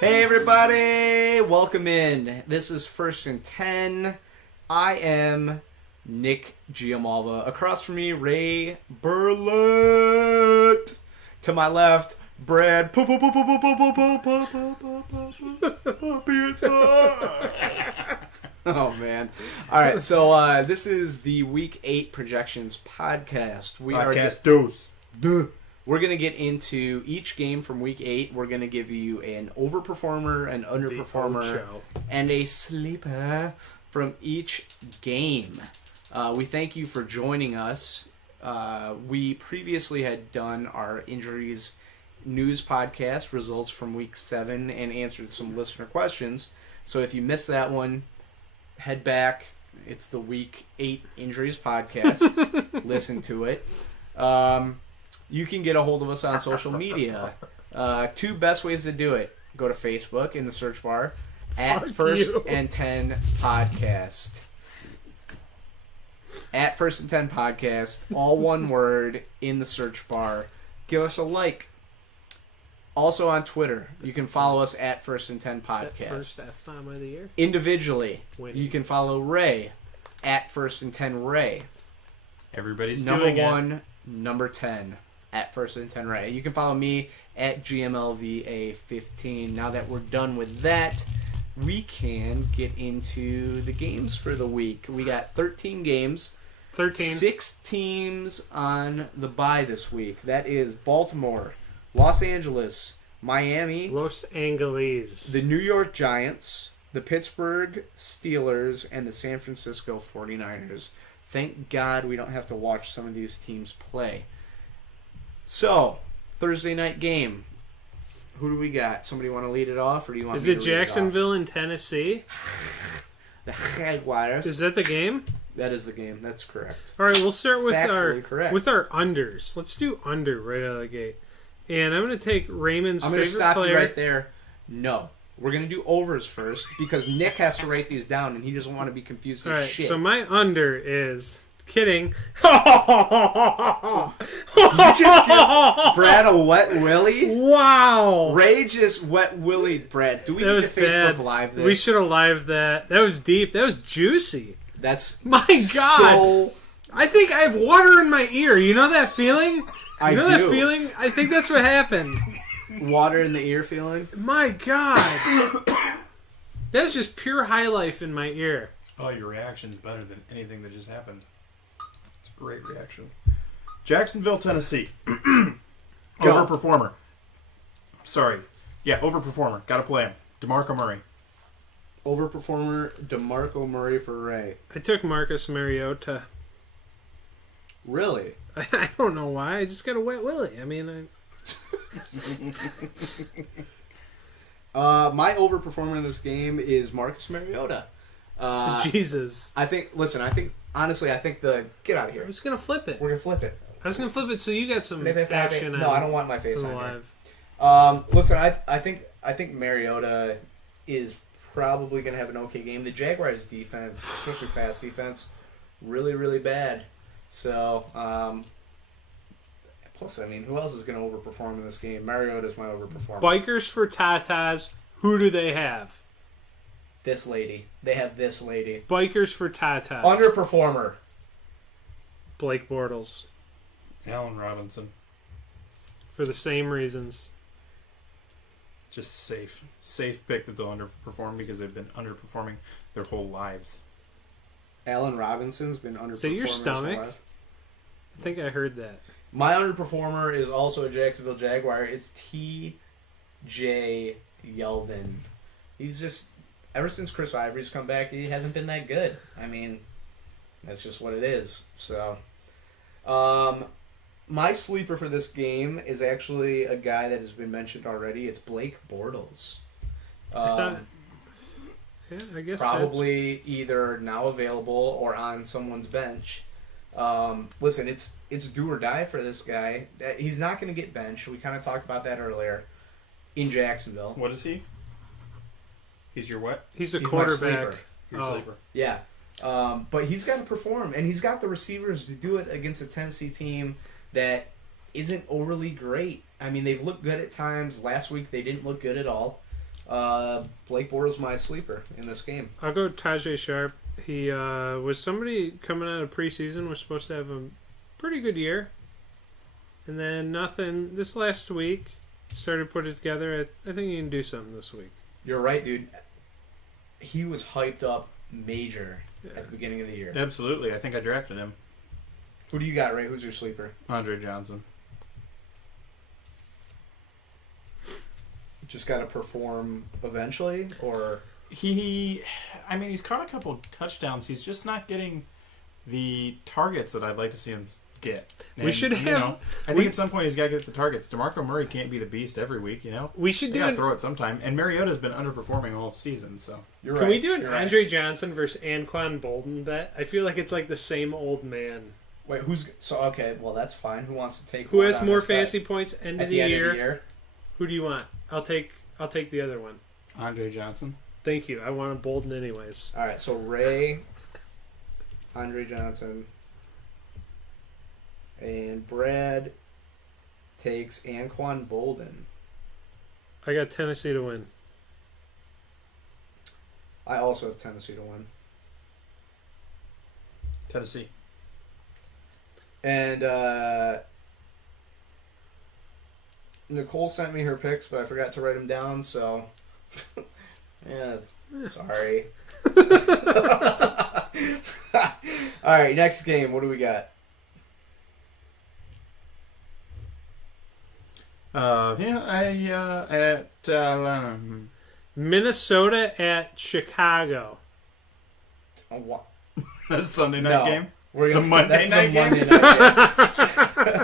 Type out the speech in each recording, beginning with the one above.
Hey everybody, welcome in. This is First and 10. I am Nick Giamalva. Across from me, Ray Berlett. To my left, Brad Pierson. Oh man! All right, so this is the Week 8 projections podcast. We're going to get into each game from Week 8. We're going to give you an overperformer, an underperformer, and a sleeper from each game. We thank you for joining us. We previously had done our injuries news podcast, results from Week 7, and answered some listener questions. So if you missed that one, head back. It's the Week 8 injuries podcast. Listen to it. You can get a hold of us on social media. Two best ways to do it. Go to Facebook in the search bar at First and 10 Podcast. At First and 10 Podcast, all one word in the search bar. Give us a like. Also on Twitter, you can follow us at First and 10 Podcast. First F-bomb of the year. Individually, Winning. you can follow Ray at First and 10 Ray. Everybody's number doing it. Number 1, number 10 at First and 10 Ray. You can follow me at GMLVA15. Now that we're done with that, we can get into the games for the week. We got 13 games. 13. 6 teams on the bye this week. That is Baltimore, Los Angeles, Miami, Los Angeles. the New York Giants, the Pittsburgh Steelers, and the San Francisco 49ers. Thank God we don't have to watch some of these teams play. So, Thursday night game. Who do we got? Somebody want to lead it off, or do you want Is me it to lead Jacksonville in Tennessee? it off? The Jaguars. Is that the game? That is the game. That's correct. All right, we'll start with Factually correct. our unders. Let's do under right out of the gate. And I'm going to take Raymond's I'm going favorite to stop player. you right there. No. We're going to do overs first because Nick has to write these down and he doesn't want to be confused All as right, shit. so my under is... Kidding. Did you just give Brad a wet willy? Wow. Ray just wet willied Brad. Do we That need was to Facebook bad. Live this? We should have lived that. That was deep. That was juicy. That's My God. so... I think I have water in my ear. You know that feeling? I You know do. that feeling? I think that's what happened. Water in the ear feeling? My God. That was just pure high life in my ear. Oh, your reaction's better than anything that just happened. It's a great reaction. Jacksonville, Tennessee. Overperformer. Sorry. Yeah, overperformer. Gotta play him. DeMarco Murray. Overperformer DeMarco Murray for Ray. I took Marcus Mariota. Really? I don't know why. I just got a wet willy. I mean, My overperformer in this game is Marcus Mariota. Jesus. Honestly, I think get out of here. I was going to flip it. We're going to flip it. I was going to flip it so you got some action on No, I don't want my face on live. here. Listen, I think Mariota is probably going to have an okay game. The Jaguars' defense, especially pass defense, really, really bad. So, plus, I mean, who else is going to overperform in this game? Mariota's my overperformer. Bikers for Tatas. Who do they have? This lady. They have this lady. Bikers for Tatas. Underperformer. Blake Bortles. Allen Robinson. For the same reasons. Just safe. Safe pick that they'll underperform because they've been underperforming their whole lives. Allen Robinson's been underperforming. Is that your his whole stomach? life. I think I heard that. My underperformer is also a Jacksonville Jaguar. It's T.J. Yeldon. He's just, ever since Chris Ivory's come back, he hasn't been that good. I mean, that's just what it is. So, my sleeper for this game is actually a guy that has been mentioned already. It's Blake Bortles. I guess Probably either now available or on someone's bench. Listen, it's do or die for this guy. He's not going to get benched. We kind of talked about that earlier in Jacksonville. What is he? He's your what? He's a He's my quarterback. sleeper. Your sleeper. Yeah. But he's got to perform, and he's got the receivers to do it against a Tennessee team that isn't overly great. I mean, they've looked good at times. Last week, they didn't look good at all. Blake Bortles my sleeper in this game. I'll go Tajay Sharp. He was somebody coming out of preseason, was supposed to have a pretty good year. And then nothing this last week. Started putting it together. I think he can do something this week. You're right, dude. He was hyped up major at the beginning of the year. Absolutely. I think I drafted him. Who do you got, Ray? Who's your sleeper? Andre Johnson. Just got to perform eventually, or He's caught a couple touchdowns. He's just not getting the targets that I'd like to see him get. And, we should have. I think at some point he's got to get the targets. DeMarco Murray can't be the beast every week. We should do. Throw it sometime. And Mariota's been underperforming all season. So you're right. Can we do an You're Andre Johnson versus Anquan Bolden bet? I feel like it's like the same old man. Wait, okay? Well, that's fine. Who wants to take? Who one has on more this bet? fantasy points end At of the the end year? of the year? Who do you want? I'll take the other one. Andre Johnson. Thank you. I want a Bolden anyways. All right. So Ray, Andre Johnson, and Brad takes Anquan Bolden. I got Tennessee to win. I also have Tennessee to win. Tennessee. And Nicole sent me her picks, but I forgot to write them down, so yeah, sorry. All right, next game. What do we got? Minnesota at Chicago. Oh, what? That's a Sunday night game. We're The Monday night game? Monday night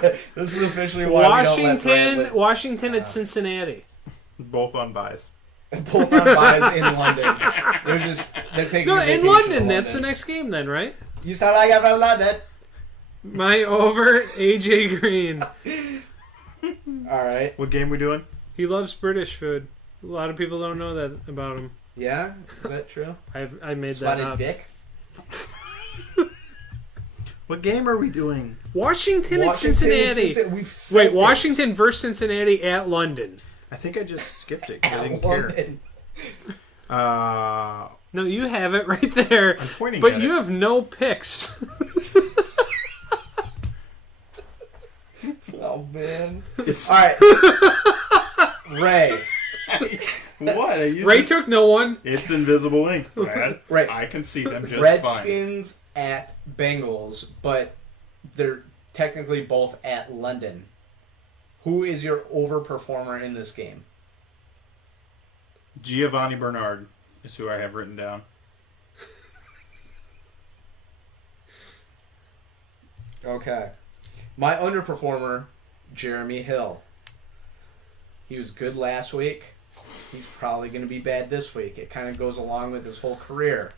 game. This is officially why we don't let Washington at Cincinnati. Both on buys. Both on buys in London. They're taking a vacation in London. to That's the next game then, right? You sound like I'm from London. My over AJ Green. All right. What game we doing? He loves British food. A lot of people don't know that about him. Yeah, is that true? I made Spotted that up. dick. What game are we doing? Washington at Cincinnati. Wait, Washington versus Cincinnati at London. I think I just skipped it because I didn't London. care. No, you have it right there. I'm pointing but at you it. have no picks. Oh man! It's... All right, Ray. What? Ray took no one. It's invisible ink, Brad. Right. I can see them just Redskins at Bengals, but they're technically both at London. Who is your overperformer in this game? Giovanni Bernard is who I have written down. Okay. My underperformer, Jeremy Hill. He was good last week. He's probably going to be bad this week. It kind of goes along with his whole career.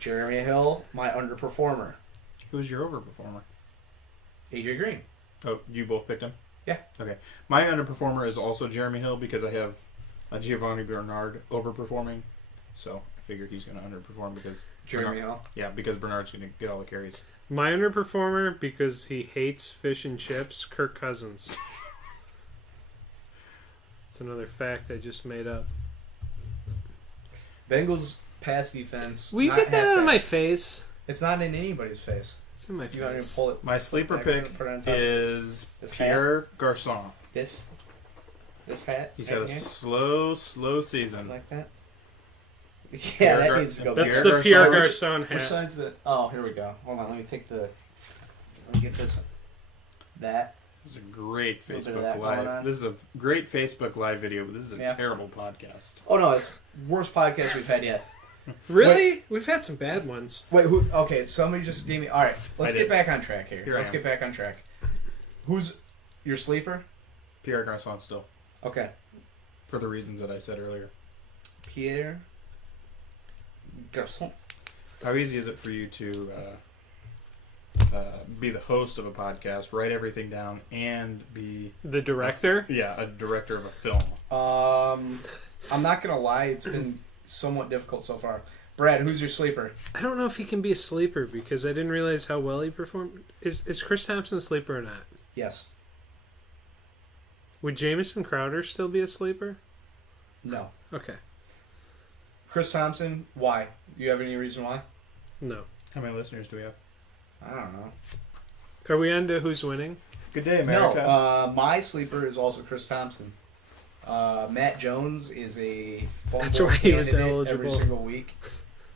Jeremy Hill, my underperformer. Who's your overperformer? AJ Green. Oh, you both picked him? Yeah. Okay. My underperformer is also Jeremy Hill because I have a Giovanni Bernard overperforming. So I figured he's going to underperform because Jeremy Hill? Yeah, because Bernard's going to get all the carries. My underperformer, because he hates fish and chips, Kirk Cousins. It's another fact I just made up. Bengals pass defense. Will you get that out of my face? It's not in anybody's face. It's in my You gotta face. pull it. My sleeper pick is This Pierre Garçon. This hat. He's had a slow season. Like that. Yeah, that needs to go. That's Pierre the Pierre Garçon. Garçon hat. Which side's it? Oh, here we go. Hold on, let me take the. Let me get this. That. This is a great A little bit of Facebook that going Live. on. This is a great Facebook Live video, but this is a Yeah. terrible podcast. Oh no, it's worst podcast we've had yet. Really? We've had some bad ones. Wait, who? Okay, somebody just gave me. All right, let's I get did. back on track here. Here I Let's am. get back on track. Who's your sleeper? Pierre Garçon still, Okay, for the reasons that I said earlier. Pierre Garçon. How easy is it for you to be the host of a podcast, write everything down, and be The director? a director of a film? I'm not gonna lie, it's been somewhat difficult so far. Brad, who's your sleeper? I don't know if he can be a sleeper because I didn't realize how well he performed. Is Chris Thompson a sleeper or not? Yes. Would Jamison Crowder still be a sleeper? No. Okay. Chris Thompson, why? You have any reason why? No. How many listeners do we have? I don't know. Are we on to who's winning? Good day, America. No, my sleeper is also Chris Thompson. Matt Jones is a fumble That's why he was candidate eligible. every single week.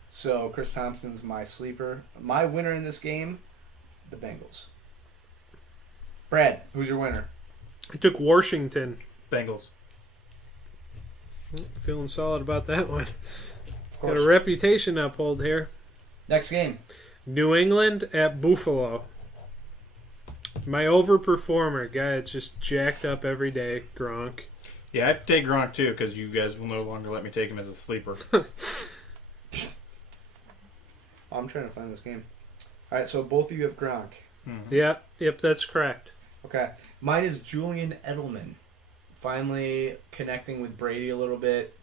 So Chris Thompson's my sleeper. My winner in this game, the Bengals. Brad, who's your winner? I took Washington. Bengals. Feeling solid about that one. Of Got course. a reputation to uphold here. Next game. New England at Buffalo. My overperformer, guy that's just jacked up every day, Gronk. Yeah, I have to take Gronk too because you guys will no longer let me take him as a sleeper. I'm trying to find this game. All right, so both of you have Gronk. Mm-hmm. Yeah, yep, that's correct. Okay. Mine is Julian Edelman. Finally connecting with Brady a little bit,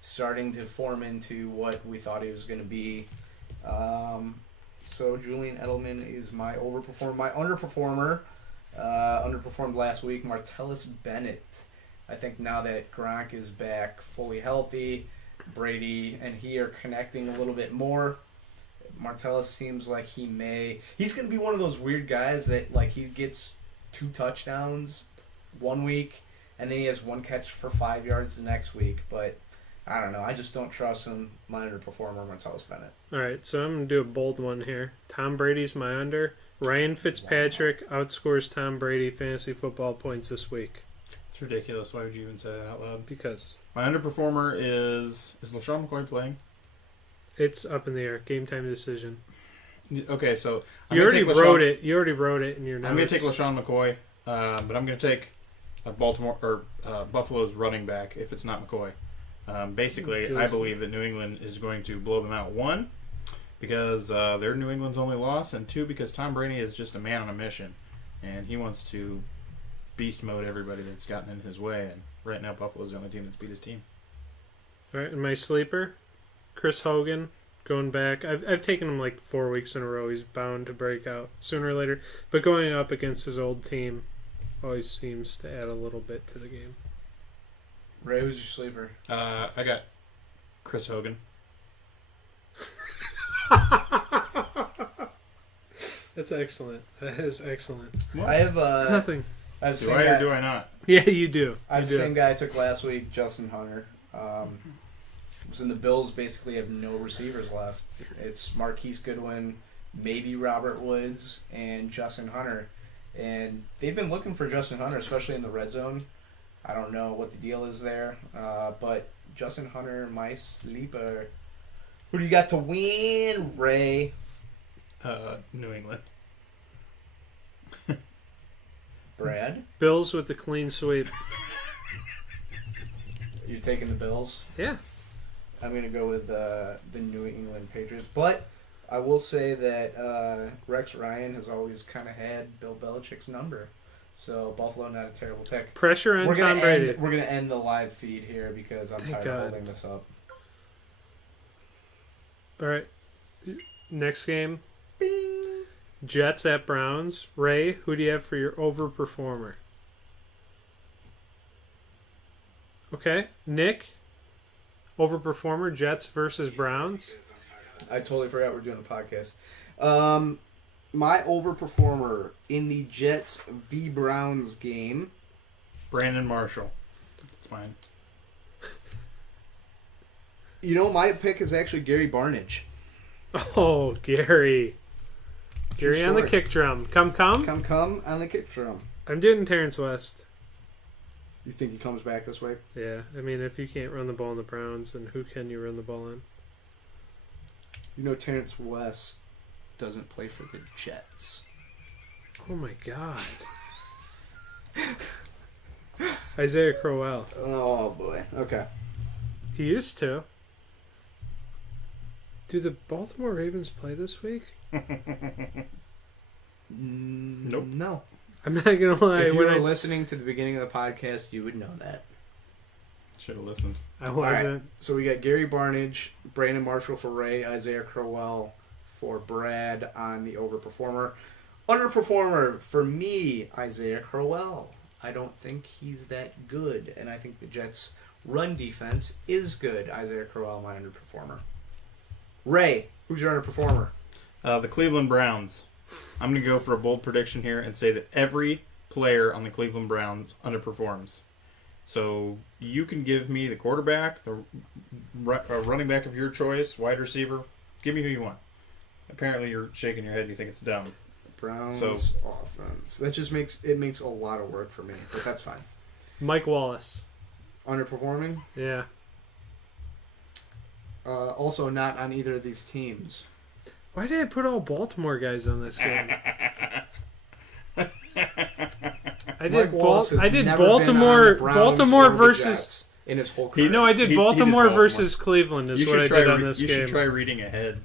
starting to form into what we thought he was going to be. So Julian Edelman is my overperformer. My underperformer, underperformed last week, Martellus Bennett. I think now that Gronk is back fully healthy, Brady and he are connecting a little bit more. Martellus seems like he's going to be one of those weird guys that like he gets 2 touchdowns one week and then he has 1 catch for 5 yards the next week. But I don't know. I just don't trust him. My underperformer, Martellus Bennett. All right, so I'm going to do a bold one here. Tom Brady's my under. Ryan Fitzpatrick outscores Tom Brady fantasy football points this week. It's ridiculous. Why would you even say that out loud? Because My underperformer is LaShawn McCoy playing? it's up in the air. Game time decision. Okay, so You already wrote it. You already wrote it in your notes. I'm going to take LaShawn McCoy, but I'm going to take Buffalo's running back if it's not McCoy. Basically, I believe that New England is going to blow them out. 1, because they're New England's only loss, and 2, because Tom Brady is just a man on a mission, and he wants to beast mode everybody that's gotten in his way. And right now, Buffalo's the only team that's beat his team. All right, and my sleeper, Chris Hogan, going back. I've taken him like 4 weeks in a row. He's bound to break out sooner or later. But going up against his old team always seems to add a little bit to the game. Ray, who's your sleeper? I got Chris Hogan. That's excellent. That is excellent. I have Nothing. I have the Do same I guy. or do I not? Yeah, you do. I have You the do. same guy I took last week, Justin Hunter. So the Bills basically have no receivers left. It's Marquise Goodwin, maybe Robert Woods, and Justin Hunter. And they've been looking for Justin Hunter, especially in the red zone. I don't know what the deal is there. But Justin Hunter, my sleeper. Who do you got to win, Ray? New England. Brad? Bills with the clean sweep. You're taking the Bills? Yeah. I'm going to go with the New England Patriots. But I will say that Rex Ryan has always kind of had Bill Belichick's number. So Buffalo, not a terrible pick. Pressure on We're Tom Brady. We're going to end the live feed here because I'm Thank tired God. of holding this up. All right. Next game. Bing! Jets at Browns. Ray, who do you have for your overperformer? Okay. Nick, overperformer, Jets versus Browns. I totally forgot we're doing a podcast. My overperformer in the Jets v. Browns game. Brandon Marshall. That's mine. You know, my pick is actually Gary Barnidge. Oh, Gary. Gary on the story. kick drum. Come. Come on the kick drum. I'm doing Terrence West. You think he comes back this way? Yeah, I mean, if you can't run the ball on the Browns, then who can you run the ball on? You know Terrence West doesn't play for the Jets. Oh my God. Isaiah Crowell. Oh boy. Okay. He used to. Do the Baltimore Ravens play this week? Nope. No. I'm not gonna lie. If you when were I listening to the beginning of the podcast, you would know that. Should have listened. I wasn't. So we got Gary Barnidge, Brandon Marshall for Ray, Isaiah Crowell for Brad on the overperformer. Underperformer for me, Isaiah Crowell. I don't think he's that good, and I think the Jets run defense is good. Isaiah Crowell, my underperformer. Ray, who's your underperformer? The Cleveland Browns. I'm going to go for a bold prediction here and say that every player on the Cleveland Browns underperforms. So you can give me the quarterback, the running back of your choice, wide receiver. Give me who you want. Apparently you're shaking your head and you think it's dumb. Browns offense. That just makes a lot of work for me, but that's fine. Mike Wallace. Underperforming? Yeah. Also not on either of these teams. Why did I put all Baltimore guys on this game? I did Baltimore versus in his whole career. I did Baltimore versus Cleveland is what I did on this game. You should try reading ahead.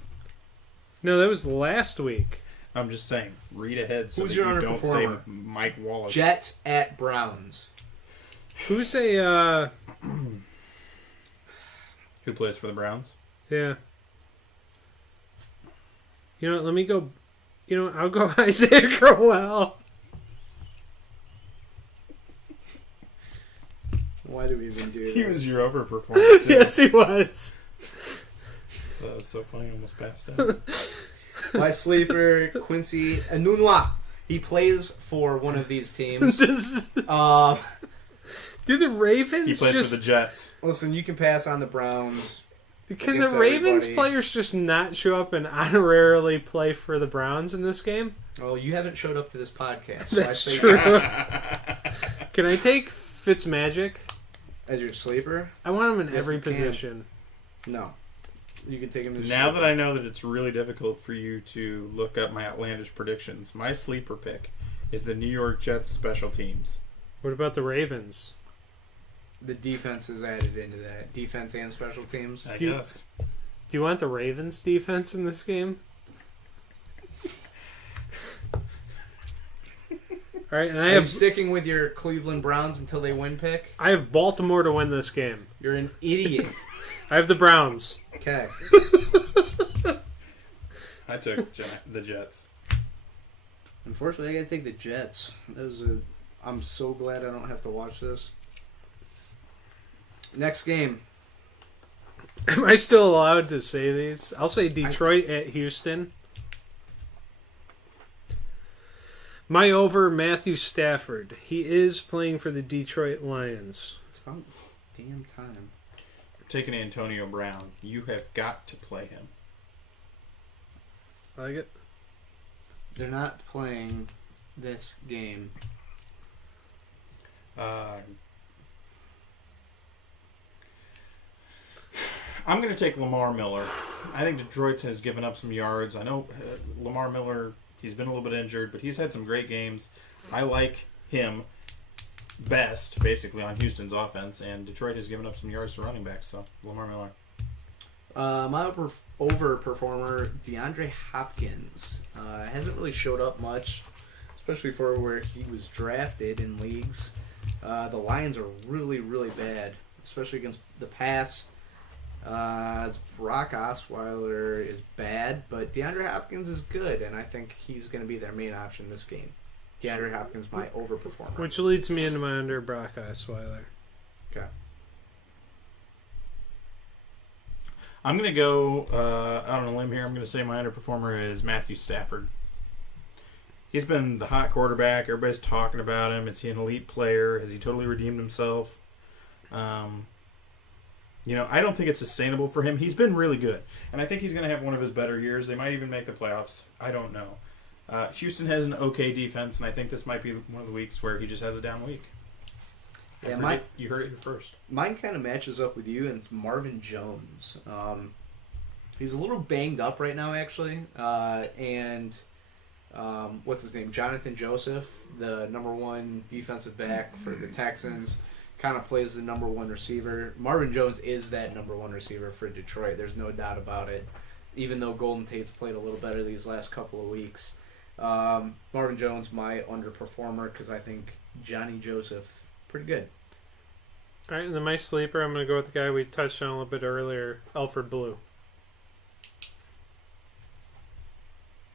No, that was last week. I'm just saying, read ahead so Who's that your you don't say underperformer? Mike Wallace. Jets at Browns. Who's a Who plays for the Browns? Yeah. You know what, let me go. I'll go Isaiah Crowell. Why do we even do this? He was your overperformer, too. Yes, he was. That was so funny, I almost passed out. My sleeper, Quincy Enunwa. He plays for one of these teams. Do the Ravens He plays for the Jets. Listen, you can pass on the Browns. Can the Ravens players just not show up and honorarily play for the Browns in this game? Well, you haven't showed up to this podcast. So That's I say true. yes. Can I take Fitzmagic? As your sleeper? I want him in Yes, every you can. position. No. You can take him as Now that I know that it's really difficult for you to look up my outlandish predictions, my sleeper pick is the New York Jets special teams. What about the Ravens? The defense is added into that. Defense and special teams. I guess. Do you want the Ravens defense in this game? All right, and Are you sticking with your Cleveland Browns until they win pick? I have Baltimore to win this game. You're an idiot. I have the Browns. Okay. I took the Jets. Unfortunately, I gotta take the Jets. I'm so glad I don't have to watch this. Next game. Am I still allowed to say these? I'll say Detroit at Houston. My over, Matthew Stafford. He is playing for the Detroit Lions. It's about damn time. Taking Antonio Brown. You have got to play him. I like it. They're not playing this game. I'm going to take Lamar Miller. I think Detroit has given up some yards. I know Lamar Miller, he's been a little bit injured, but he's had some great games. I like him best, basically, on Houston's offense, and Detroit has given up some yards to running backs, so Lamar Miller. My overperformer, DeAndre Hopkins, hasn't really showed up much, especially for where he was drafted in leagues. The Lions are really, really bad, especially against the pass. Brock Osweiler is bad, but DeAndre Hopkins is good, and I think he's going to be their main option this game. DeAndre Hopkins, my overperformer. Which leads me into my under, Brock Osweiler. Okay. I'm going to go out on a limb here. I'm going to say my underperformer is Matthew Stafford. He's been the hot quarterback. Everybody's talking about him. Is he an elite player? Has he totally redeemed himself? I don't think it's sustainable for him. He's been really good, and I think he's going to have one of his better years. They might even make the playoffs. I don't know. Houston has an okay defense, and I think this might be one of the weeks where he just has a down week. Yeah, you heard it here first. Mine kind of matches up with you, and it's Marvin Jones. He's a little banged up right now, actually, and what's his name? Jonathan Joseph, the number one defensive back for the Texans, kind of plays the number one receiver. Marvin Jones is that number one receiver for Detroit. There's no doubt about it. Even though Golden Tate's played a little better these last couple of weeks. Marvin Jones, my underperformer, because I think Johnny Joseph, pretty good. All right, and then my sleeper, I'm going to go with the guy we touched on a little bit earlier, Alfred Blue.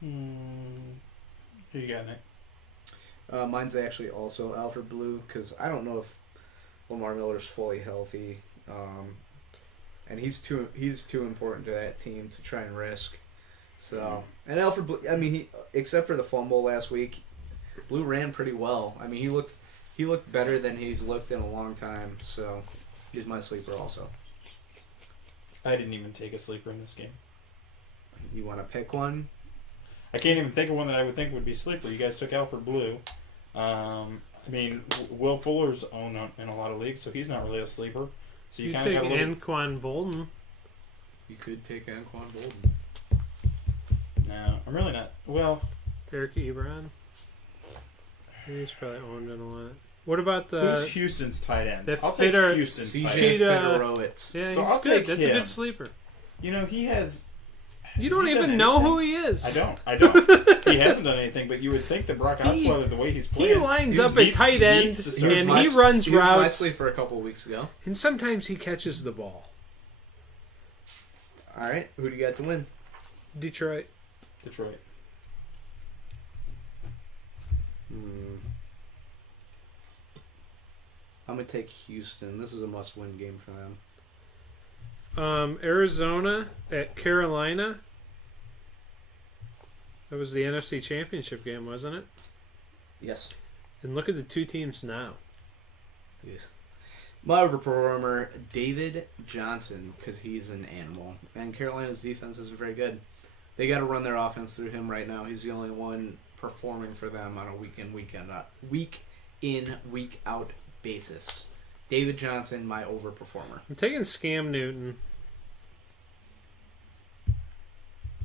Who you got, Nick? Mine's actually also Alfred Blue, because I don't know if Lamar Miller's fully healthy. And he's too important to that team to try and risk. So, and Alfred Blue, I mean, except for the fumble last week, Blue ran pretty well. I mean, he looked better than he's looked in a long time. So, he's my sleeper also. I didn't even take a sleeper in this game. You want to pick one? I can't even think of one that I would think would be sleeper. You guys took Alfred Blue. I mean, Will Fuller's owned in a lot of leagues, so he's not really a sleeper. So you kind of got to look. Anquan Bolden. You could take Anquan Bolden. No, I'm really not. Well, Derek Ebron. He's probably owned in a lot. What about who's Houston's tight end? I'll take Houston's tight end. CJ Federowicz. Yeah, So he's I'll good. take That's him. a good sleeper. You know, he has. You Has don't he done even know anything? who he is. I don't. He hasn't done anything, but you would think that Brock Osweiler, the way he's He playing, lines he up needs- at tight end, needs to start. and he runs He was my routes. sleeper a couple of weeks ago. And sometimes he catches the ball. All right, who do you got to win? Detroit. Detroit. I'm gonna take Houston. This is a must-win game for them. Arizona at Carolina. That was the NFC Championship game, wasn't it? Yes. And look at the two teams now. Yes. My overperformer, David Johnson, because he's an animal. And Carolina's defense is very good. They got to run their offense through him right now. He's the only one performing for them on a week in, week out basis. David Johnson, my overperformer. I'm taking Scam Newton.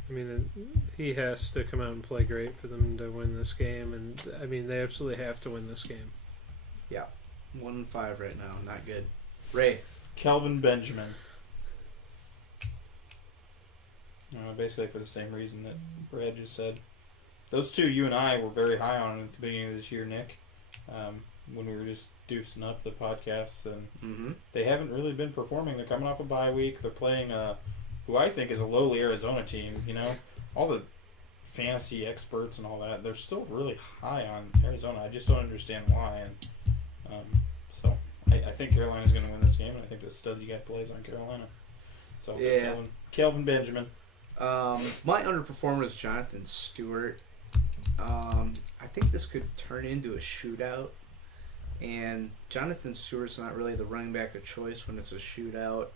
I mean, he has to come out and play great for them to win this game. And, I mean, they absolutely have to win this game. Yeah. 1-5 right now. Not good. Ray. Kelvin Benjamin. Basically for the same reason that Brad just said. Those two, you and I were very high on at the beginning of this year, Nick, when we were just deucing up the podcasts, and they haven't really been performing. They're coming off a bye week. They're playing who I think is a lowly Arizona team. You know, all the fantasy experts and all that, they're still really high on Arizona. I just don't understand why. And so I think Carolina's going to win this game, and I think the stud you got plays on Carolina. So yeah, Kelvin Benjamin. My underperformer is Jonathan Stewart. I think this could turn into a shootout, and Jonathan Stewart's not really the running back of choice when it's a shootout.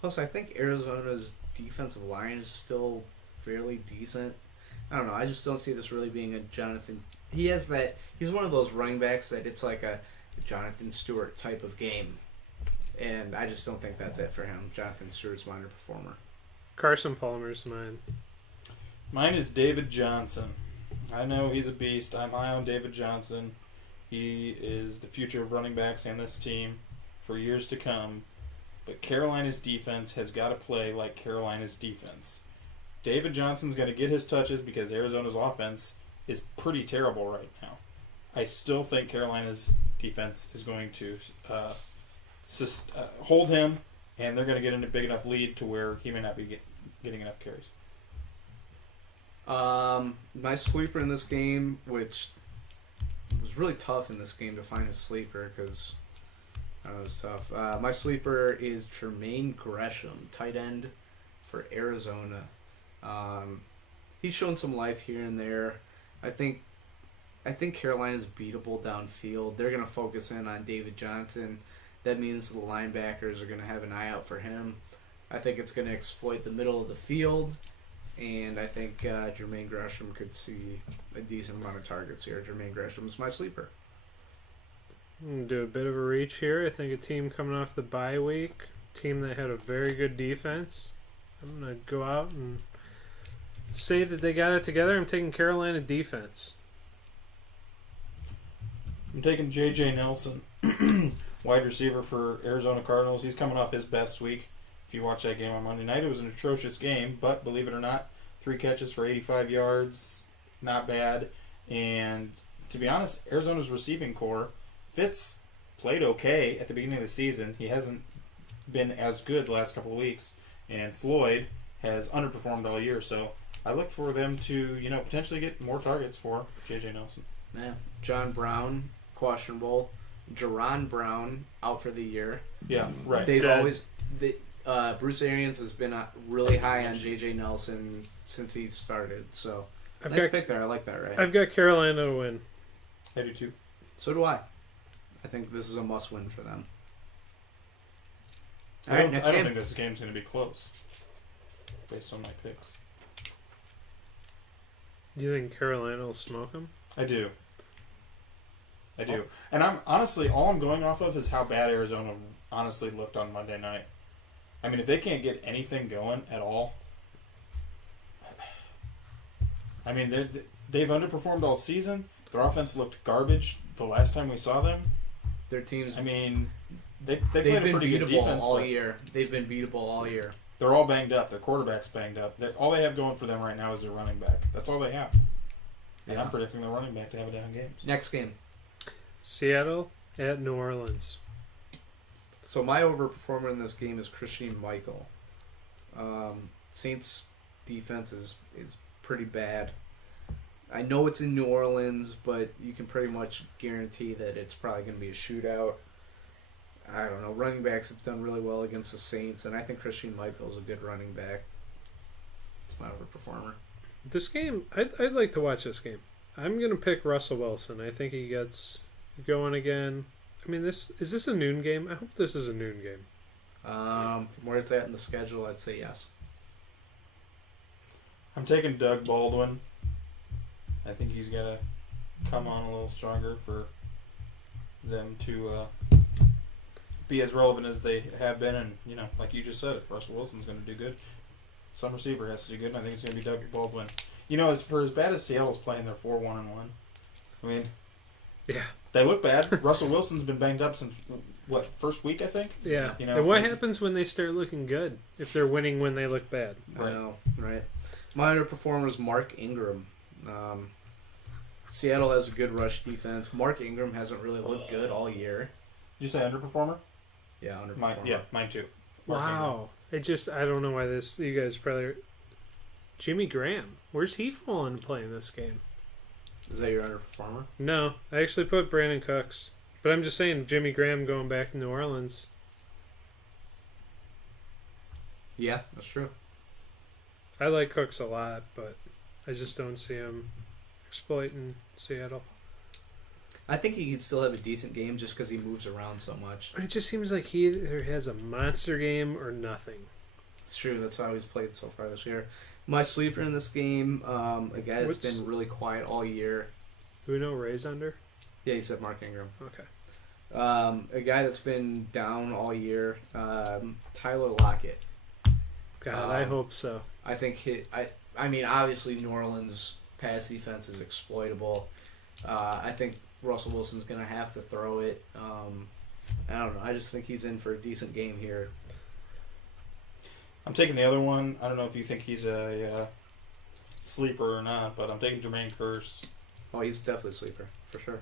Plus, I think Arizona's defensive line is still fairly decent. I don't know. I just don't see this really being a Jonathan. He's one of those running backs that it's like a Jonathan Stewart type of game, and I just don't think that's it for him. Jonathan Stewart's my underperformer. Carson Palmer's mine. Mine is David Johnson. I know he's a beast. I'm high on David Johnson. He is the future of running backs and this team for years to come. But Carolina's defense has got to play like Carolina's defense. David Johnson's going to get his touches because Arizona's offense is pretty terrible right now. I still think Carolina's defense is going to hold him, and they're going to get in a big enough lead to where he may not be getting enough carries. My sleeper in this game, which was really tough in this game to find a sleeper because I don't know, it's tough. My sleeper is Jermaine Gresham, tight end for Arizona. He's shown some life here and there. I think Carolina's beatable downfield. They're going to focus in on David Johnson. That means the linebackers are going to have an eye out for him. I think it's going to exploit the middle of the field, and I think Jermaine Gresham could see a decent amount of targets here. Jermaine Gresham's my sleeper. I'm going to do a bit of a reach here. I think a team coming off the bye week, team that had a very good defense. I'm going to go out and say that they got it together. I'm taking Carolina defense. I'm taking J.J. Nelson, wide receiver for Arizona Cardinals. He's coming off his best week. If you watch that game on Monday night, it was an atrocious game, but believe it or not, 3 catches for 85 yards, not bad. And to be honest, Arizona's receiving core, Fitz played okay at the beginning of the season. He hasn't been as good the last couple of weeks, and Floyd has underperformed all year. So I look for them to, potentially get more targets for J.J. Nelson. Yeah, John Brown, questionable. Jerron Brown out for the year. Yeah, right. They've Dead. always Bruce Arians has been really high on J.J. Nelson since he started. So nice pick there. I like that. Right. I've got Carolina to win. I do too. So do I. I think this is a must-win for them. I don't think this game's going to be close, based on my picks. Do you think Carolina will smoke them? I do. And I'm honestly, all I'm going off of is how bad Arizona honestly looked on Monday night. I mean, if they can't get anything going at all, I mean, they've underperformed all season. Their offense looked garbage the last time we saw them. Their teams. I mean, they've played been a pretty good beatable defense all year. They've been beatable all year. They're all banged up. Their quarterback's banged up. All they have going for them right now is their running back. That's all they have. And I'm predicting their running back to have a down game. Next game. Seattle at New Orleans. So my overperformer in this game is Christian Michael. Saints defense is pretty bad. I know it's in New Orleans, but you can pretty much guarantee that it's probably going to be a shootout. I don't know. Running backs have done really well against the Saints, and I think Christian Michael is a good running back. It's my overperformer. This game, I'd like to watch this game. I'm going to pick Russell Wilson. I think he gets going again. I mean, is this a noon game? I hope this is a noon game. From where it's at in the schedule, I'd say yes. I'm taking Doug Baldwin. I think he's got to come on a little stronger for them to be as relevant as they have been. And, you know, like you just said, if Russell Wilson's going to do good, some receiver has to do good, and I think it's going to be Doug Baldwin. You know, for as bad as Seattle's playing, they're 4-1-1. I mean, yeah, they look bad. Russell Wilson's been banged up since, first week, I think? Yeah. You know, and what happens when they start looking good if they're winning when they look bad? I know, right? My underperformer is Mark Ingram. Seattle has a good rush defense. Mark Ingram hasn't really looked good all year. Did you say underperformer? Yeah, underperformer. Mine too. Wow. I don't know why you guys probably... Jimmy Graham. Where's he falling to play in this game? Is that your underperformer? No. I actually put Brandon Cooks. But I'm just saying, Jimmy Graham going back to New Orleans. Yeah, that's true. I like Cooks a lot, but I just don't see him exploiting Seattle. I think he could still have a decent game just because he moves around so much. But it just seems like he either has a monster game or nothing. It's true. That's how he's played so far this year. My sleeper in this game, a guy that's been really quiet all year. Do we know Ray's under? Yeah, he said Mark Ingram. Okay. A guy that's been down all year, Tyler Lockett. God, I hope so. I think I mean, obviously New Orleans' pass defense is exploitable. I think Russell Wilson's going to have to throw it. I don't know. I just think he's in for a decent game here. I'm taking the other one. I don't know if you think he's a sleeper or not, but I'm taking Jermaine Kearse. Oh, he's definitely a sleeper, for sure.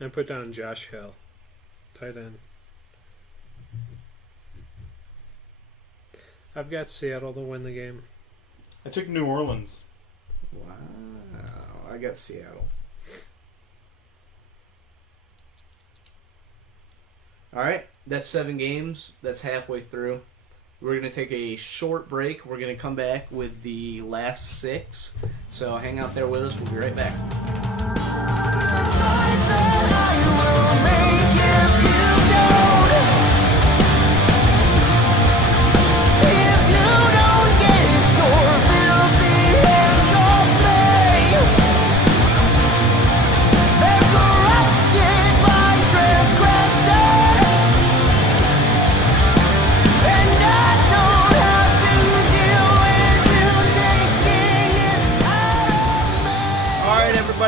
I put down Josh Hill, tight end. I've got Seattle to win the game. I took New Orleans. Wow. I got Seattle. All right. That's 7 games. That's halfway through. We're going to take a short break. We're going to come back with the last 6. So hang out there with us. We'll be right back.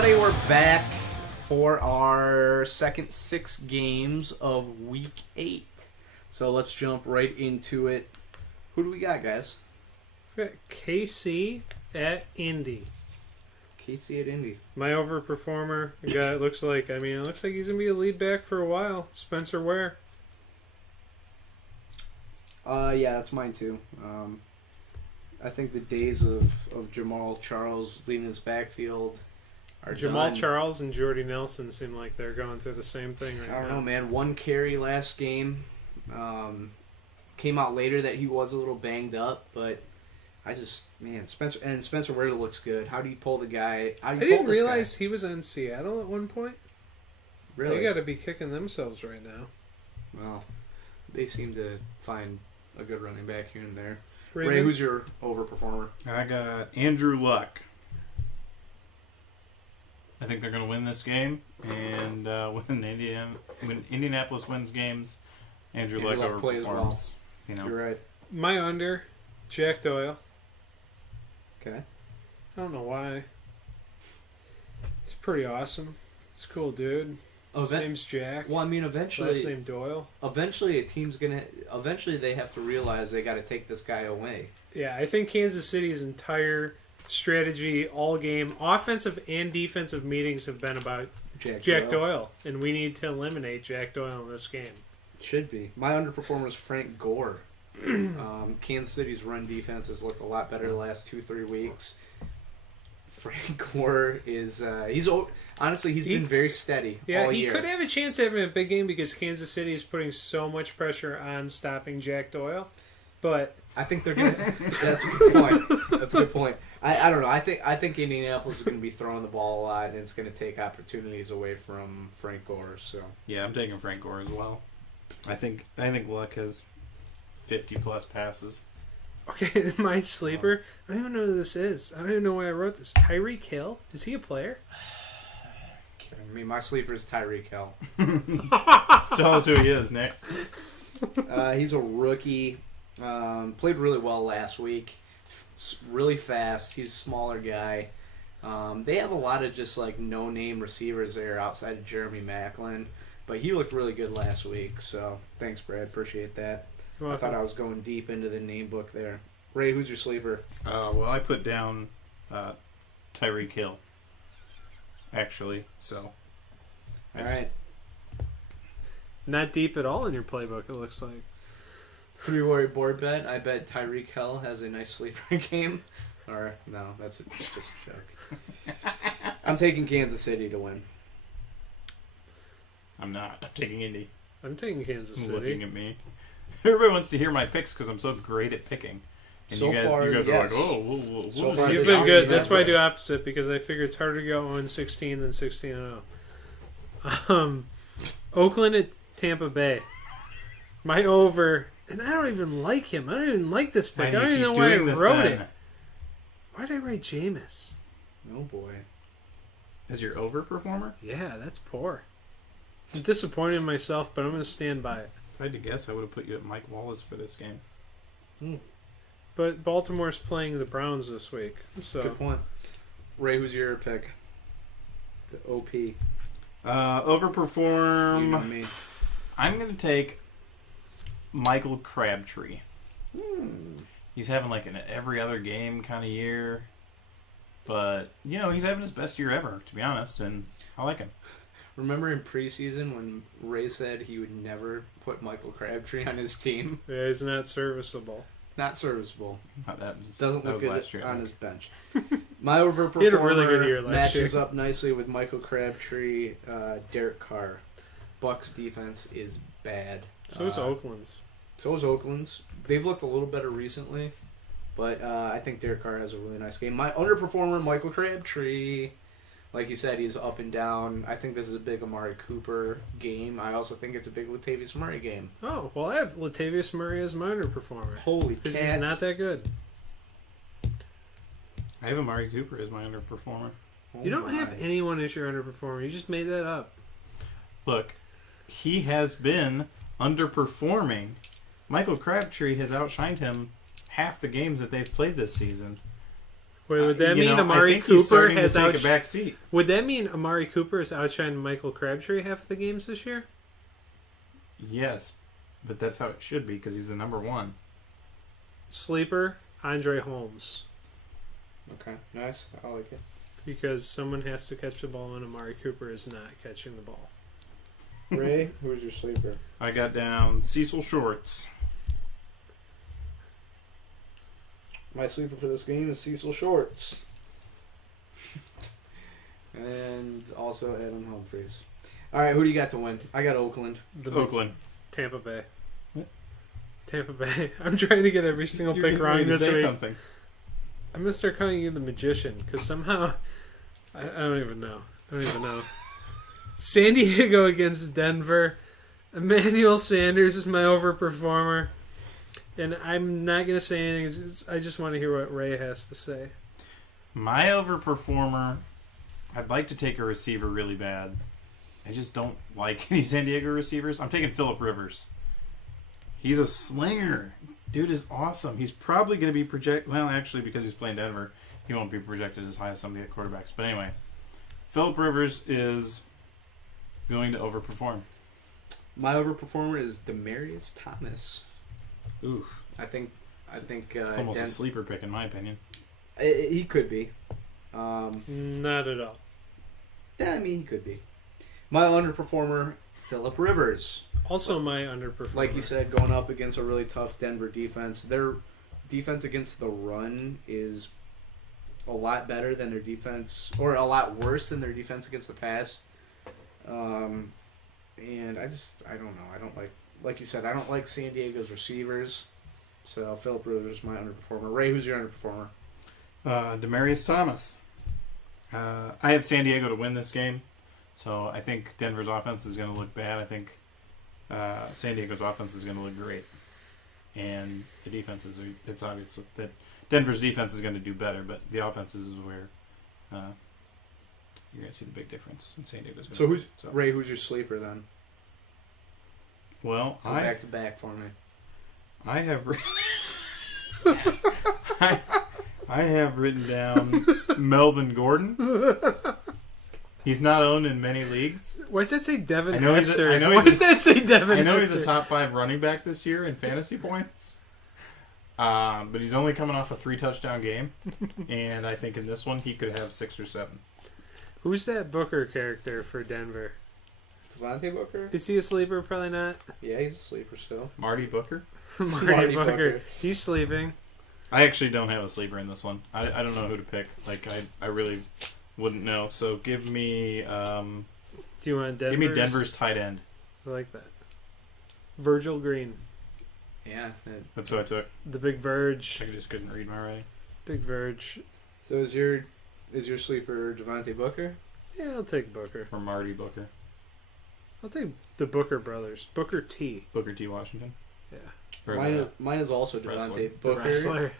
We're back for our second 6 games of Week 8. So let's jump right into it. Who do we got, guys? We got KC at Indy. KC at Indy. My overperformer. The guy it looks like he's going to be a lead back for a while. Spencer Ware. Yeah, that's mine too. I think the days of Jamal Charles leading his backfield are Jamal done. Charles and Jordy Nelson seem like they're going through the same thing right now. I don't know, man. 1 carry last game. Came out later that he was a little banged up, but Spencer Ware looks good. How do you pull the guy? I didn't realize he was in Seattle at one point. Really? They got to be kicking themselves right now. Well, they seem to find a good running back here and there. Raymond? Ray, who's your overperformer? I got Andrew Luck. I think they're going to win this game, and when Indianapolis wins games, Andrew Luck plays overperforms. well. You know, You're right. My under, Jack Doyle. Okay. I don't know why. He's pretty awesome. He's a cool dude. His name's Jack. Well, I mean, Last name Doyle. Eventually, a team's gonna. Eventually, they have to realize they got to take this guy away. Yeah, I think Kansas City's entire strategy, all game, offensive and defensive meetings have been about Jack Doyle, and we need to eliminate Jack Doyle in this game. Should be. My underperformer is Frank Gore. Kansas City's run defense has looked a lot better the last 2-3 weeks. Frank Gore is he's been very steady all year. He could have a chance of having a big game because Kansas City is putting so much pressure on stopping Jack Doyle. But I think they're gonna. That's a good point. That's a good point. I don't know. I think Indianapolis is gonna be throwing the ball a lot, and it's gonna take opportunities away from Frank Gore. So yeah, I'm taking Frank Gore as well. I think Luck has 50+ passes. okay, my sleeper. I don't even know who this is. I don't even know why I wrote this. Tyreek Hill. Is he a player? I mean, my sleeper is Tyreek Hill. Tell us who he is, Nick. He's a rookie. Played really well last week. Really fast. He's a smaller guy. They have a lot of just like no-name receivers there outside of Jeremy Maclin, but he looked really good last week. So thanks, Brad. Appreciate that. I thought I was going deep into the name book there. Ray, who's your sleeper? Well, I put down Tyreek Hill, actually. So, All right. Not deep at all in your playbook, it looks like. 3-way board bet. I bet Tyreek Hill has a nice sleeper game. Or, no, that's just a joke. I'm taking Kansas City to win. I'm not. I'm taking Indy. I'm taking Kansas City. Looking at me. Everybody wants to hear my picks because I'm so great at picking. And So you guys far, are yes. like, oh, So far, You've this been year good. is That's why I do average. opposite because I figure it's harder to go 0-16 than 16-0. Oakland at Tampa Bay. My over, and I don't even like him. I don't even like this pick. I don't even know why I wrote it. Why did I write Jameis? Oh boy. As your overperformer? Yeah, that's poor. I'm disappointed in myself, but I'm going to stand by it. If I had to guess, I would have put you at Mike Wallace for this game. But Baltimore's playing the Browns this week, so Good point. Ray, who's your pick? The OP. You Overperform. know me. I'm going to take Michael Crabtree. He's having like an every other game kind of year. But, you know, he's having his best year ever, to be honest, and I like him. Remember in preseason when Ray said he would never put Michael Crabtree on his team? yeah, he's not serviceable. Not serviceable. Doesn't that look was good last year, I on think. his bench. My overperformer He had a really good year last matches year. up nicely with Michael Crabtree, Derek Carr. Bucks defense is bad. So is Oakland's. So is Oakland's. They've looked a little better recently, but I think Derek Carr has a really nice game. My underperformer, Michael Crabtree. Like you said, he's up and down. I think this is a big Amari Cooper game. I also think it's a big Latavius Murray game. Oh, well, I have Latavius Murray as my underperformer. Holy Because cats. he's not that good. I have Amari Cooper as my underperformer. Oh You don't my. have anyone as your underperformer. You just made that up. Look, he has been underperforming. Michael Crabtree has outshined him half the games that they've played this season. Wait, would that You mean know, I Amari think he's Cooper starting to has take a back seat. Would that mean Amari Cooper has outshined Michael Crabtree half the games this year? Yes, but that's how it should be because he's the number one. Sleeper, Andre Holmes. Okay, nice. I like it. Because someone has to catch the ball and Amari Cooper is not catching the ball. Ray, who's your sleeper? I got down Cecil Shorts. My sleeper for this game is Cecil Shorts. And also Adam Humphries. All right, who do you got to win? I got Oakland. Oakland. Tampa Bay. What? Tampa Bay. I'm trying to get every single pick wrong this week. Something. I'm going to start calling you the magician because somehow... I don't even know. San Diego against Denver. Emmanuel Sanders is my overperformer. And I'm not going to say anything. I just want to hear what Ray has to say. My overperformer, I'd like to take a receiver really bad. I just don't like any San Diego receivers. I'm taking Phillip Rivers. He's a slinger. Dude is awesome. He's probably going to be projected... Well, actually, because he's playing Denver, he won't be projected as high as some of the quarterbacks. But anyway, Phillip Rivers is going to overperform. My overperformer is Demaryius Thomas. Oof. I think it's almost a sleeper pick, in my opinion. He could be. Not at all. Yeah, I mean, he could be. My underperformer, Phillip Rivers. Also my underperformer. Like you said, going up against a really tough Denver defense. Their defense against the run is a lot better than their defense, or a lot worse than their defense against the pass. And I don't know. I don't like you said, I don't like San Diego's receivers. So Phillip Rivers is my underperformer. Ray, who's your underperformer? Demaryius Thomas. I have San Diego to win this game, so I think Denver's offense is going to look bad. I think San Diego's offense is going to look great, and the defenses are. It's obvious that Denver's defense is going to do better, but the offenses is where you're going to see the big difference in San Diego's. Ray? Who's your sleeper then? Well, Go back to back for me. I have. I have written down Melvin Gordon. He's not owned in many leagues. Why does that say Devin Hester? Why does that say Devin I know Hester? he's a top 5 running back this year in fantasy points. But he's only coming off a 3-touchdown game. And I think in this one he could have 6 or 7. Who's that Booker character for Denver? Devontae Booker? Is he a sleeper? Probably not. Yeah, he's a sleeper still. Marty Booker? Marty Booker. He's sleeping. I actually don't have a sleeper in this one. I don't know who to pick. Like, I really wouldn't know. So give me... Do you want Denver's? Give me Denver's tight end. I like that. Virgil Green. Yeah. That's who I took. The big Verge. I just couldn't read my writing. Big Verge. So is your sleeper Devontae Booker? Yeah, I'll take Booker. Or Marty Booker. I'll take the Booker brothers. Booker T. Booker T. Washington. Yeah. Mine is also Devontae Booker. Wrestler.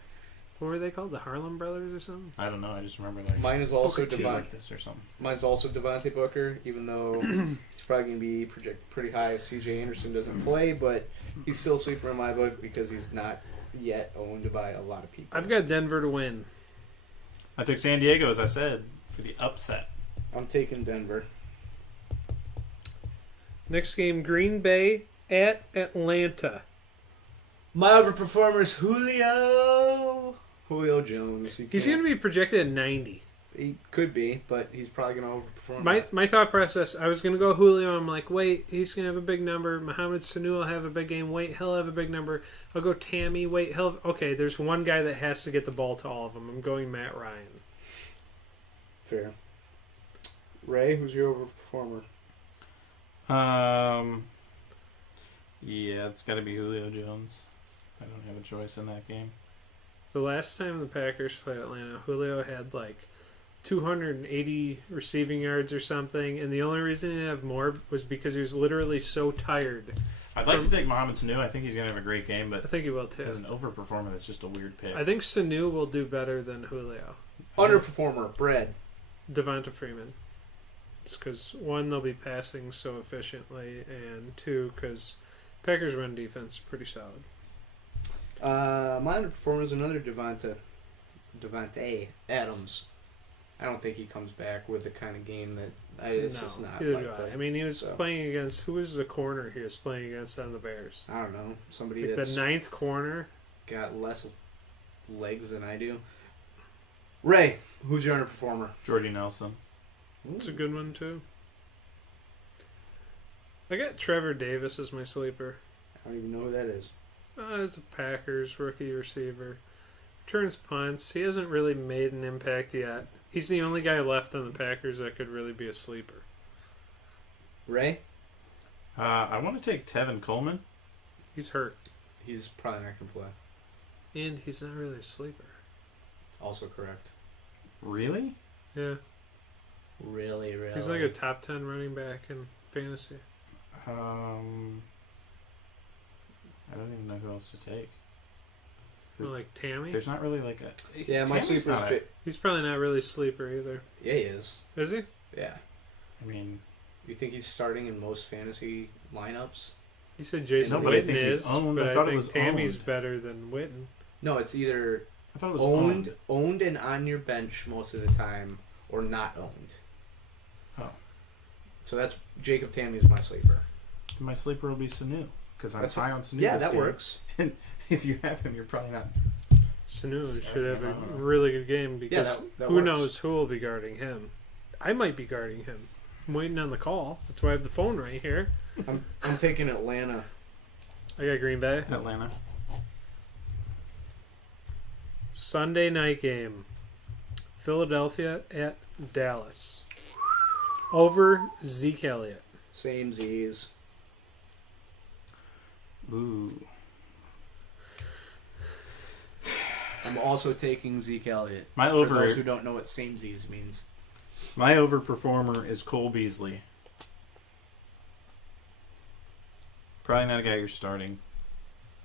What were they called? The Harlem Brothers or something? I don't know. I just remember like mine is also like this or something. Mine's also Devontae Booker, even though he's probably going to be projected pretty high if C.J. Anderson doesn't play, but he's still sleeper in my book because he's not yet owned by a lot of people. I've got Denver to win. I took San Diego, as I said, for the upset. I'm taking Denver. Next game, Green Bay at Atlanta. My overperformer is Julio Jones. He's going to be projected at 90. He could be, but he's probably going to overperform. My thought process, I was going to go Julio. I'm like, wait, he's going to have a big number. Mohamed Sanu will have a big game. Wait, he'll have a big number. I'll go Tammy. Wait, okay, there's one guy that has to get the ball to all of them. I'm going Matt Ryan. Fair. Ray, who's your overperformer? Yeah, it's got to be Julio Jones. I don't have a choice in that game. The last time the Packers played Atlanta, Julio had like 280 receiving yards or something, and the only reason he didn't have more was because he was literally so tired. I'd like to take Mohamed Sanu. I think he's going to have a great game, but I think he will too. As an overperformer, that's just a weird pick. I think Sanu will do better than Julio. Underperformer, Brad. Devonta Freeman. It's because, one, they'll be passing so efficiently, and two, because Packers' run defense is pretty solid. My underperformer is another Devontae Adams. I don't think he comes back with the kind of game that it's just not. I mean, he was playing against, who was the corner he was playing against on the Bears? I don't know. Somebody like that's the ninth corner. Got less legs than I do. Ray, who's your underperformer? Jordy Nelson. That's a good one, too. I got Trevor Davis as my sleeper. I don't even know who that is. He's a Packers rookie receiver. Returns punts. He hasn't really made an impact yet. He's the only guy left on the Packers that could really be a sleeper. Ray? I want to take Tevin Coleman. He's hurt. He's probably not going to play. And he's not really a sleeper. Also correct. Really? Yeah. Really? He's like a top 10 running back in fantasy. I don't even know who else to take. Well, like Tammy? There's not really like a... Yeah, my Tammy's sleeper's... not a- He's probably not really a sleeper either. Yeah, he is. Is he? Yeah. I mean... You think he's starting in most fantasy lineups? You said Jason No, but I Witten think he's is, owned. but I I, thought it think was Tammy's owned. better than Witten. No, it's either I thought it was owned and on your bench most of the time, or not owned. Oh. So that's Jacob Tammy's my sleeper. My sleeper will be Sanu, because I'm That's high on Sanu. Yeah, this that year. works. And if you have him, you're probably not... Sanu Sorry, should have I a don't know. really good game Yeah, because that who works. knows who will be guarding him. I might be guarding him. I'm waiting on the call. That's why I have the phone right here. I'm taking Atlanta. I got Green Bay. Atlanta. Sunday night game. Philadelphia at Dallas. Over Zeke Elliott. Same Z's. Ooh. I'm also taking Zeke Elliott. My For over... those who don't know what same Z's means. My overperformer is Cole Beasley. Probably not a guy you're starting.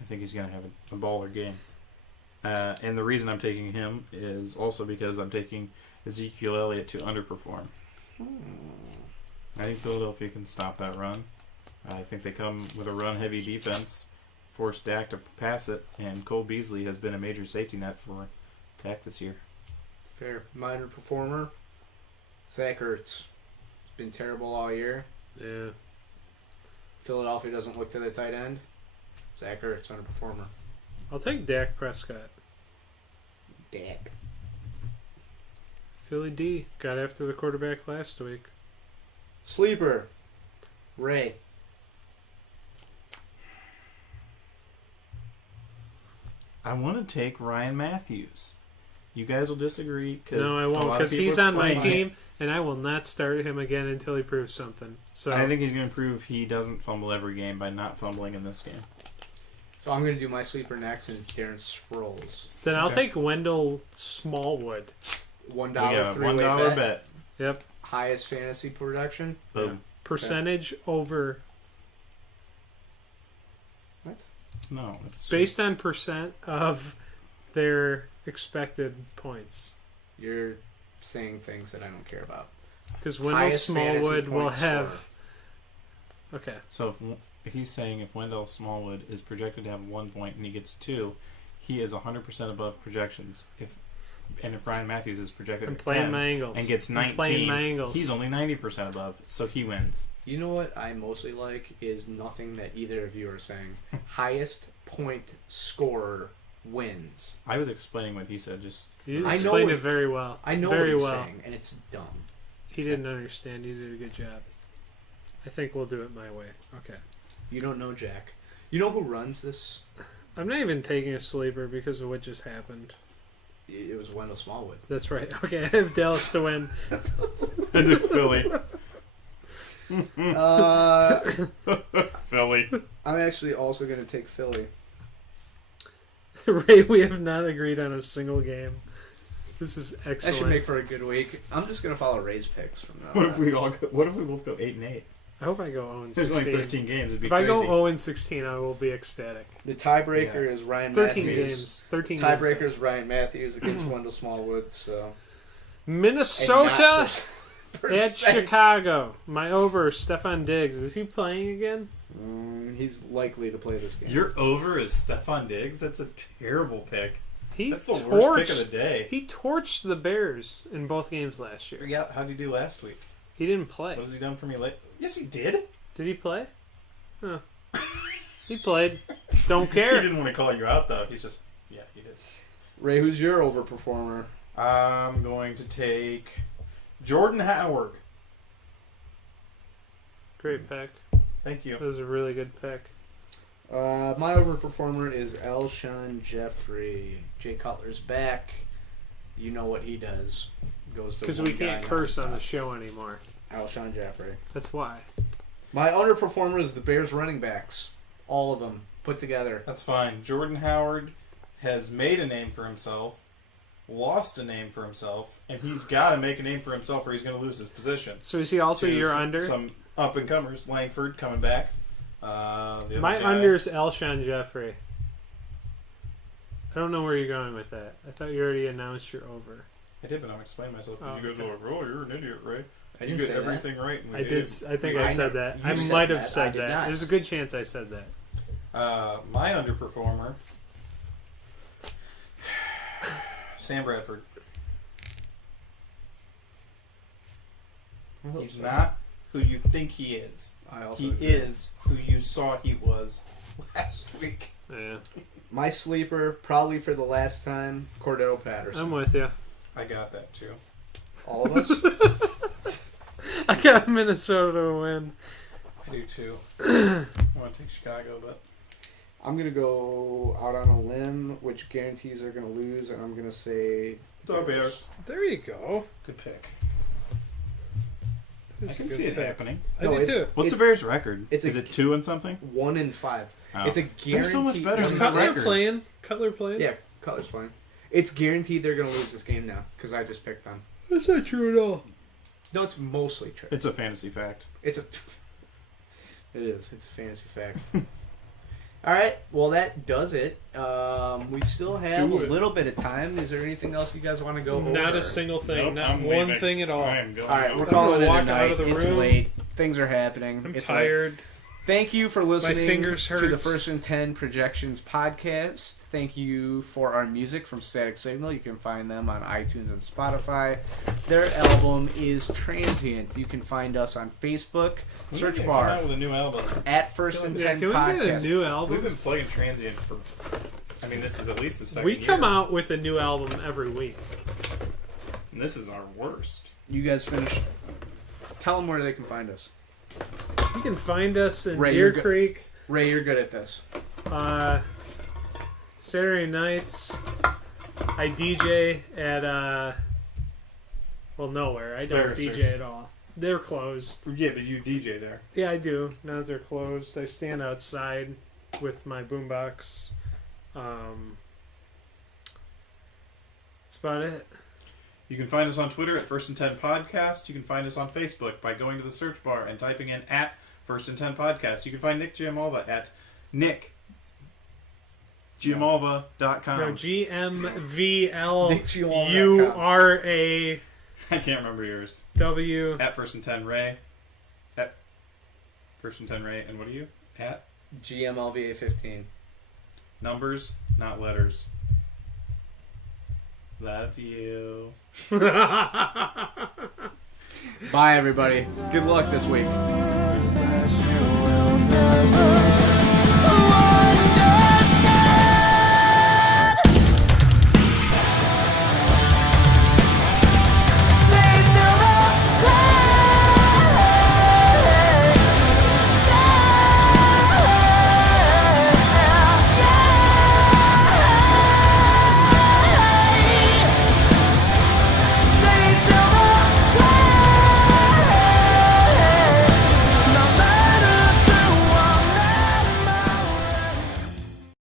I think he's going to have a baller game. And the reason I'm taking him is also because I'm taking Ezekiel Elliott to underperform. I think Philadelphia can stop that run. I think they come with a run-heavy defense, force Dak to pass it, and Cole Beasley has been a major safety net for Dak this year. Fair. Minor performer. Zach Ertz. It's been terrible all year. Yeah. Philadelphia doesn't look to their tight end. Zach Ertz, underperformer. I'll take Dak Prescott. Dak. Philly D got after the quarterback last week. Sleeper. Ray. I want to take Ryan Matthews. You guys will disagree. No, I won't, because he's on my team, and I will not start him again until he proves something. So I think he's going to prove he doesn't fumble every game by not fumbling in this game. So I'm going to do my sleeper next, and it's Darren Sproles. then I'll Okay. take Wendell Smallwood. $1 We got a three-way $1 bet. bet. Yep. Highest fantasy production. Boom. Percentage over What? No, it's based on percent of their expected points. You're saying things that I don't care about. Because Wendell Highest fantasy Smallwood will point have. Okay. So if he's saying if Wendell Smallwood is projected to have 1 point and he gets 2, he is 100% above projections. If Ryan Matthews is projected I'm at playing 10 my angles. and gets I'm playing my 19, angles. he's only 90% above, so he wins. You know what I mostly like is nothing that either of you are saying. Highest point scorer wins. I was explaining what he said. Just You I know explained what- it very well. I know very what he's well. saying, and it's dumb. He didn't understand. You did a good job. I think we'll do it my way. Okay. You don't know Jack. You know who runs this? I'm not even taking a sleeper because of what just happened. It was Wendell Smallwood. That's right. Okay, I have Dallas to win. I did Philly. Philly. I'm actually also going to take Philly. Ray, we have not agreed on a single game. This is excellent. That should make for a good week. I'm just going to follow Ray's picks from now What on. if we both go 8-8? I hope I go 0-16. There's only 13 games. It'd be If I crazy. go 0-16, I will be ecstatic. The tiebreaker is Ryan 13 Matthews. games. 13 Tiebreaker games. is Ryan Matthews against Wendell Smallwood. So Minnesota and not at Chicago. My over, Stefan Diggs. Is he playing again? He's likely to play this game. Your over is Stefan Diggs? That's a terrible pick. He That's the worst pick of the torched. day. He torched the Bears in both games last year. Yeah, how did he do last week? He didn't play. What has he done for me late? Yes, he did. Did he play? Huh. He played. Don't He care. didn't want to call you out, though. He's just, yeah, he did. Ray, who's your overperformer? I'm going to take Jordan Howard. Great pick. Thank you. That was a really good pick. My overperformer is Alshon Jeffrey. Jay Cutler's back. You know what he does. goes to Because one we can't guy curse on the nonstop. show anymore. Alshon Jeffrey. That's why. My underperformer is the Bears running backs. All of them put together. That's fine. Jordan Howard has made a name for himself, lost a name for himself, and he's got to make a name for himself or he's going to lose his position. So is he also To your under? Some up-and-comers. Langford coming back. The other My guy- under is Alshon Jeffrey. I don't know where you're going with that. I thought you already announced your over. I did, but I'm explaining myself because Oh, you guys okay. were like, "Oh, you're an idiot, Ray. I You didn't get say that. everything right." And we I did. I think I said that. You I said might have that. I said did that. not. There's a good chance I said that. My underperformer, Sam Bradford. He's not who you think he is. I also He agree. is who you saw he was last week. Yeah, My sleeper, probably for the last time, Cordell Patterson. I'm with you. I got that too. All of us? I got Minnesota to win. I do too. I want to take Chicago, but I'm going to go out on a limb, which guarantees they're going to lose, and I'm going to say the Bears. There you go. Good pick. I That's a can good see it pick. happening. I No, do it's- too. What's It's- the Bears' record? it's Is a- it 2 and something? 1-5. Oh. It's a guarantee. They're so much better Is than it's the Cutler record. playing? Cutler playing? Yeah, Cutler's playing. It's guaranteed they're going to lose this game now, because I just picked them. That's not true at all. No, it's mostly true. It's a fantasy fact. It's a. It is. It's a fantasy fact. All right. Well, that does it. We still have Do a it. little bit of time. Is there anything else you guys want to go over? Not a single thing. Nope, not I'm one leaving. thing at all. I am going. All right, we're gonna calling it a walk out night. of the It's room. late. Things are happening. I'm it's tired. Late. Thank you for listening fingers to the hurt. First and 10 Projections podcast. Thank you for our music from Static Signal. You can find them on iTunes and Spotify. Their album is Transient. You can find us on Facebook. We Search need to come bar out with a new album. at First and Yeah, 10 can we podcast. get a new We've album? been playing Transient for. I mean, this is at least the second We year. come out with a new album every week. And this is our worst. You guys finish. Tell them where they can find us. You can find us in Ray, Deer you're good. Creek. Ray, you're good at this. Saturday nights, I DJ at nowhere. I don't Barristers. DJ at all. They're closed. Yeah, but you DJ there. Yeah, I do. Now that they're closed, I stand outside with my boombox. That's about it. You can find us on Twitter at First and 10 Podcast. You can find us on Facebook by going to the search bar and typing in at First and 10 Podcast. You can find Nick Giamalva at nickgiamalva.com. No, GMVLURA. I can't remember yours. W. At First and 10 Ray. At First and 10 Ray. And what are you? At GMLVA 15. numbers, not letters. Love you. Bye, everybody. Good luck this week. That you will never